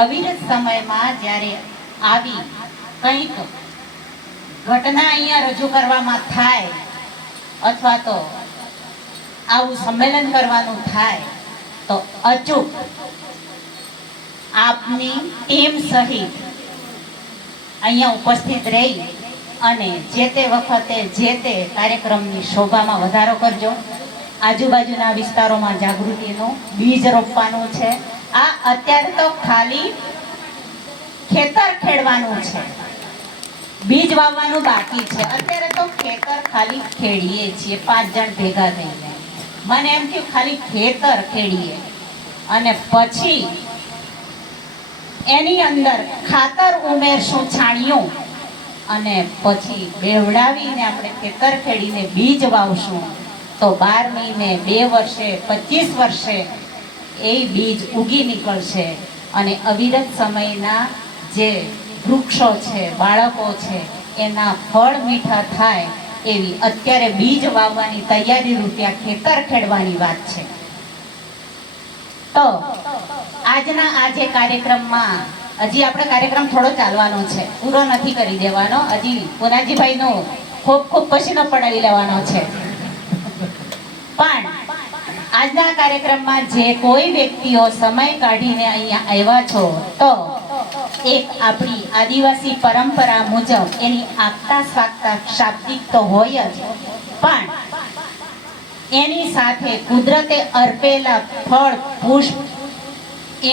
અવિરત સમયમાં જ્યારે આવી કંઈક ઘટના અહીંયા રજૂ કરવામાં થાય અથવા તો આવું સંમેલન કરવાનું થાય તો અચૂક આપની ટીમ સહિત અહીંયા ઉપસ્થિત રહી અને જે તે વખતે જે તે કાર્યક્રમની શોભામાં વધારો કરજો. આજુબાજુના વિસ્તારોમાં જાગૃતિનું બીજ રોપવાનું છે. આ અત્યારે તો ખાલી ખેતર ખેડવાનું છે, બીજ વાવવાનું બાકી છે. અત્યારે તો ખેતર ખાલી ખેડીએ છીએ, 5 જણ ભેગા થઈને. મને એમ થયું ખાલી ખેતર ખેડીએ અને પછી એની અંદર ખાતર ઉમેરશું, છાણિયું, અને પછી બેવડાવીને આપણે ખેતર ખેડીને બીજ વાવશું તો 12 મહિને, 2 વર્ષે, 25 વર્ષે એ બીજ ઉગી નીકળશે અને અવિરત સમયના જે વૃક્ષો છે, બાળકો છે, એના ફળ મીઠા થાય એવી અત્યારે બીજ વાવવાની તૈયારી રૂપિયા ખેતર ખેડવાની વાત છે. તો આજના આ જે કાર્યક્રમમાં હજી આપણે કાર્યક્રમ થોડો ચાલવાનો છે, પૂરો નથી કરી દેવાનો. હજી પુનાજીભાઈનો ખૂબ ખૂબ પસીનો પડાવી લેવાનો છે. પણ આજના કાર્યક્રમમાં જે કોઈ વ્યક્તિઓ સમય કાઢીને અહીંયા આવ્યા છો તો એક આપણી આદિવાસી પરંપરા મુજબ એની આગતા સ્વાગતા શાબ્દિક તો હોય જ, પણ એની સાથે કુદરતે અર્પેલા ફળ પુષ્પ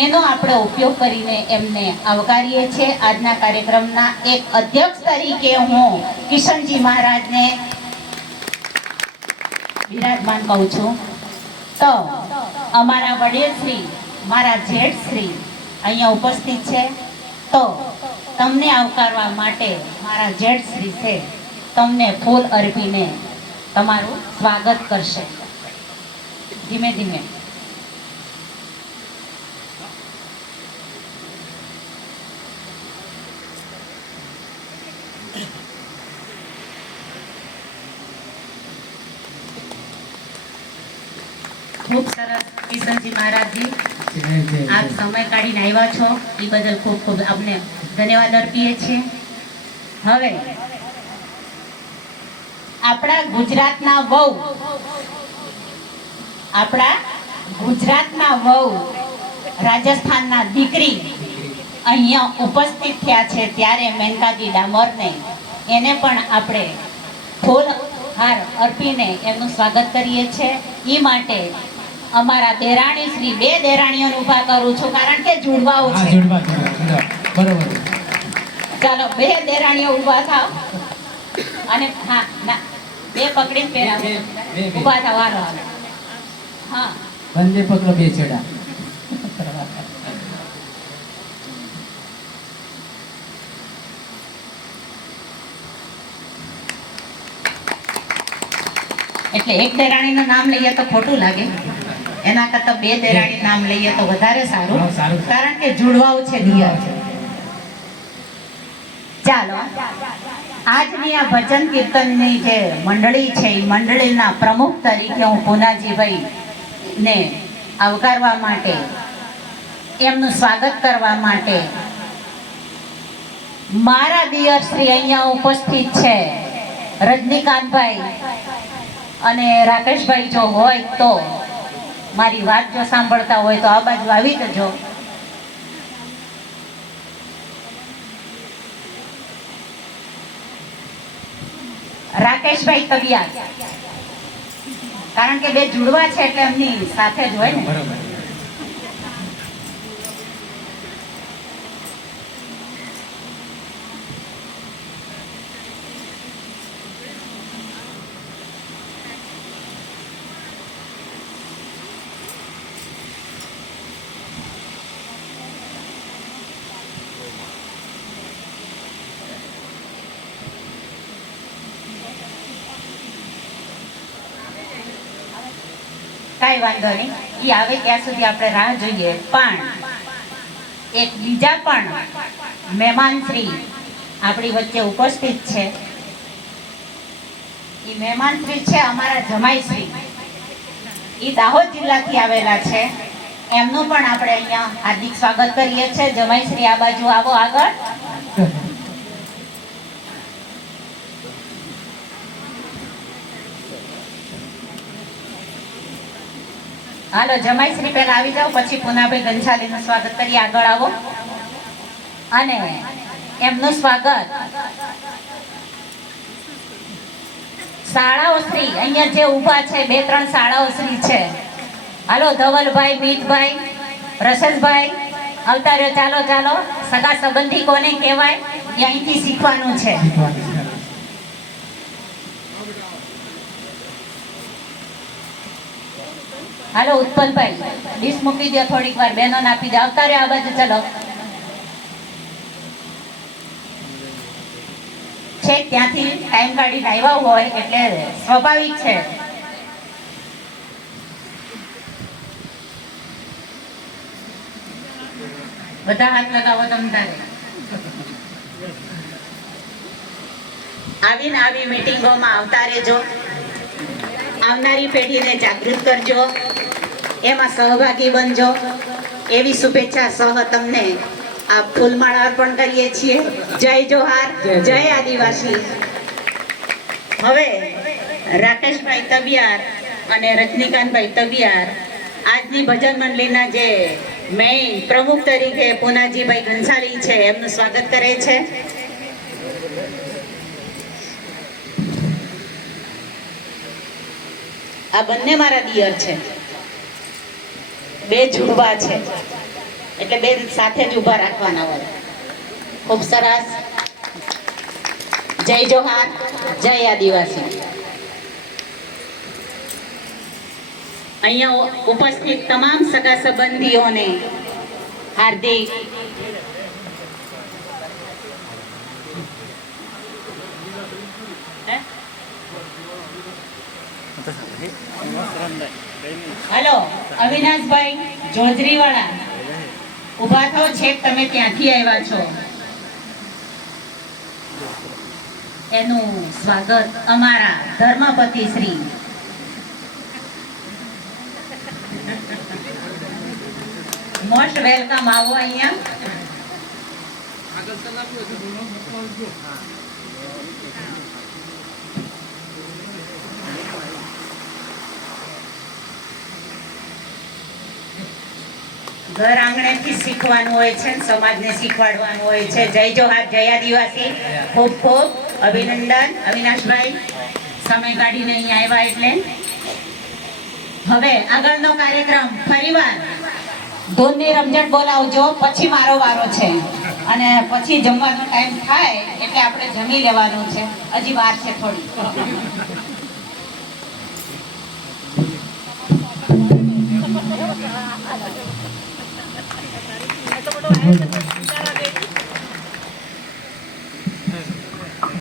એનો આપણે ઉપયોગ કરીને એમને આવકારીએ છીએ. આજના કાર્યક્રમના એક અધ્યક્ષ તરીકે હું કિશનજી મહારાજને બિરાજમાન કહું છું. તો અમારા વડીલશ્રી, મારા જેઠશ્રી અહીંયા ઉપસ્થિત છે. તો તમને આવકારવા માટે મારા જેઠશ્રી છે તમને ફૂલ અર્પીને તમારું સ્વાગત કરશે. ધીમે ધીમે ખૂબ સરસ કિશનજી મહારાજજી, આપ સમય કાઢીને આવ્યા છો એ બદલ ખૂબ ખૂબ આપને ધન્યવાદ અર્પીએ છીએ. હવે આપણા ગુજરાતના વહુ, રાજસ્થાનના દીકરી અહીંયા ઉપસ્થિત થયા છે, ત્યારે મેનકાજી ડામોરને એને પણ આપણે ફૂલ હાર અર્પીને એમનું સ્વાગત કરીએ છીએ. એ માટે અમારા દેરાણી શ્રી, 2 દેરાણીઓને ઊભા કરું છું કારણ કે જુડવાઓ છે. બરોબર, ચાલો 2 દેરાણીઓ ઊભા થાવ અને હા ના 2 પકડીને પહેરાવો. ઊભા થાવ, હાલો હાલો. હા, બંને પકડો, 2 છેડા. એટલે એક દેરાણીનું નામ લઈએ તો ખોટું લાગે, એના કરતા 2 દેરાણી નામ લઈએ તો વધારે સારું, કારણ કે જુડવાઓ છે દિયર. ચાલો, આજની આ ભજન કીર્તનની જે મંડળી છે એ મંડળીના પ્રમુખ તરીકે હું પુનાજીભાઈ ને આવકારવા માટે, એમનું સ્વાગત કરવા માટે મારા દિયર શ્રી અહીંયા ઉપસ્થિત છે, રજનીકાંતભાઈ અને રાકેશભાઈ જો હોય તો મારી વાત જો સાંભળતા હોય તો આ બાજુ આવી જજો. રાકેશભાઈ તબિયાત, કારણ કે 2 જુડવા છે એટલે એમની સાથે જ હોય ને. કાંઈ વાંધો નહીં, એ આવે ત્યાં સુધી આપણે રાહ જોઈએ. પણ એક બીજા પણ મહેમાન શ્રી આપણી વચ્ચે ઉપસ્થિત છે. એ મહેમાન શ્રી છે અમારા જમાઈ શ્રી. એ દાહોદ જિલ્લાથી આવેલા છે એમનું પણ આપણે અહીંયા હાર્દિક સ્વાગત કરીએ છીએ. જમાઈશ્રી આ બાજુ આવો આગળ. હાલો જમાઈશ્રી પહેલા આવી જાઓ, પછી પુનાભાઈ ગંછાલીનું સ્વાગત કરી આગળ આવો. અને એમનું સ્વાગત શાળાઓ શ્રી અહીંયા જે ઊભા છે 2-3 શાળાઓ શ્રી છે. હાલો ધવલભાઈ, મીતભાઈ, રસેશભાઈ આવતા રહ્યો. ચાલો ચાલો, સગા સંબંધી કોને કહેવાય એ અહીંથી શીખવાનું છે. હાલો ઉત્પલભાઈ, ડીશ મૂકી દો થોડીક વાર, બહેનો આપી દો. આવતા રહ્યો આ બાજુ. ચલો છેક ત્યાંથી ટાઈમ કાઢીને આવ્યા હોય એટલે સ્વાભાવિક છે. બધા હાથ લગાવો તમ તારે. આવીને આવી મીટિંગોમાં આવતા રહેજો. આવનારી પેઢીને જાગૃત કરજો, એમાં સહભાગી બનજો. એવી શુભેચ્છા સહ તમને આ ફૂલમાળા અર્પણ કરીએ છીએ. જય જોહાર, જય આદિવાસી. હવે રાકેશભાઈ તબિયાર અને રજનીકાંતભાઈ તબિયાર આજની ભજન મંડળીના જે મેઇન પ્રમુખ તરીકે પુનાજીભાઈ ઘનસાલી છે, એમનું સ્વાગત કરે છે. આ બંને મારા દિયર છે, 2 જુડવા છે, એટલે 2 સાથે જ ઊભા રાખવાના હોય. ખૂબ સરસ. જય જોહાર, જય આદિવાસી. અહીંયા ઉપસ્થિત તમામ સગા સંબંધીઓને હાર્દિક હેલો અવિનાશભાઈ જોજરીવાળા, ઊભા થો. છેક તમે ત્યાંથી આવ્યા છો. એનું સ્વાગત અમારા ધર્મપતિ શ્રી મોસ્ટ વેલકમ. આવો અહીંયા. ઘર આંગણેથી શીખવાનું હોય છે, સમાજને શીખવાડવાનું હોય છે. જય જોહાર, જય આદિવાસી. ખૂબ ખૂબ અભિનંદન અવિનાશભાઈ, સમય કાઢીને અહીંયા આવ્યા એટલે. હવે આગળનો કાર્યક્રમ ફરીવાર ધૂનની રમઝટ બોલાવજો, પછી મારો વારો છે. અને પછી જમવાનો ટાઈમ થાય એટલે આપણે જમી લેવાનું છે. હજી વાર છે થોડી.